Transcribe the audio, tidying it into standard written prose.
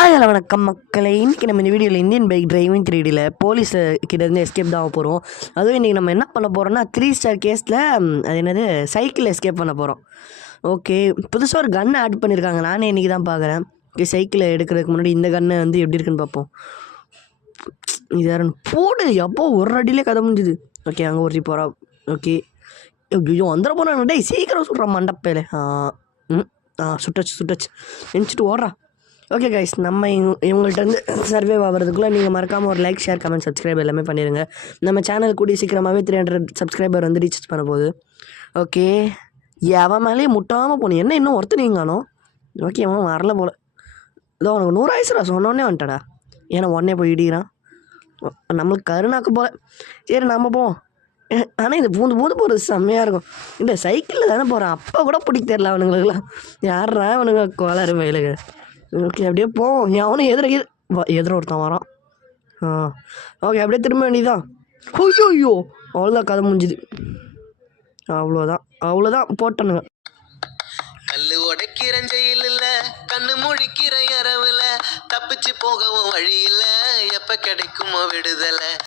Hi hello வணக்கம் மக்களை. இன்றைக்கி நம்ம இந்த வீடியோவில் இந்தியன் பைக் டிரைவிங் 3Dயில் போலீஸ் கிட்டேருந்து எஸ்கேப் தான் போகிறோம். அதுவும் இன்றைக்கி நம்ம என்ன பண்ண போகிறோம்னா 3 ஸ்டார் கேஸில் அது என்னது சைக்கிள் எஸ்கேப் பண்ண போகிறோம். ஓகே, புதுசாக ஒரு கன் ஆட் பண்ணியிருக்காங்க. நானே இன்றைக்கி தான் பார்க்குறேன். ஓகே, சைக்கிளை எடுக்கிறதுக்கு முன்னாடி இந்த கன்னை வந்து எப்படி இருக்குன்னு பார்ப்போம். இது யாருன்னு போடு. எப்போ ஒரு அடியிலே கதை முடிஞ்சுது. ஓகே, அங்கே ஒருத்தி போகிறா. ஓகே, ஐயோ வந்துட போனாங்க. டேய் சீக்கிரம் சுடுறான் மண்டப்பேல. சுட்டாச்சு நினச்சிட்டு ஓடுறா. ஓகே கைஸ், நம்ம இவங்கள்ட்ட வந்து சர்வைவ் ஆகிறதுக்குள்ளே நீங்கள் மறக்காமல் ஒரு லைக், ஷேர், கமெண்ட், சப்ஸ்கிரைப் எல்லாமே பண்ணிடுங்க. நம்ம சேனல் கூடிய சீக்கிரமாகவே 300 சப்ஸ்கிரைபர் வந்து ரீச் பண்ண போகுது. ஓகே, அவன் மேலேயே முட்டாமல் போகணும். என்ன இன்னும் ஒருத்தர் நீங்கள் காணும். ஓகே, அவன் வரல போல். இதோ உனக்கு 100 ஆயிடுச்சுடா சொன்னோடனே வந்துட்டாடா. ஏன்னா உடனே போய் இடிக்கிறான். நம்மளுக்கு கருணாக்கு போல. சரி நம்ம போவோம். ஆனால் இது பூந்து போகிறது செம்மையாக இருக்கும். இந்த சைக்கிளில் தானே போகிறான். அப்போ கூட பிடிக்க தெரியல அவனுங்களுக்குலாம். யாரா அவனுங்க கோளாறு வயலுங்க. ஓகே, அப்படியே போவோம். அவனும் எதிர ஒருத்தன் வரான். ஓகே, அப்படியே திரும்ப வேண்டியதான். ஐயோ அவ்வளோதான், கதை முடிஞ்சுது. அவ்வளோதான் போட்டானுங்க. கல்லு உடைக்கிற ஜெயில் இல்ல, கண்ணு முழிக்கிற இரவுல, தப்பிச்சு போகவும் வழி இல்ல, எப்ப கிடைக்குமோ விடுதலை.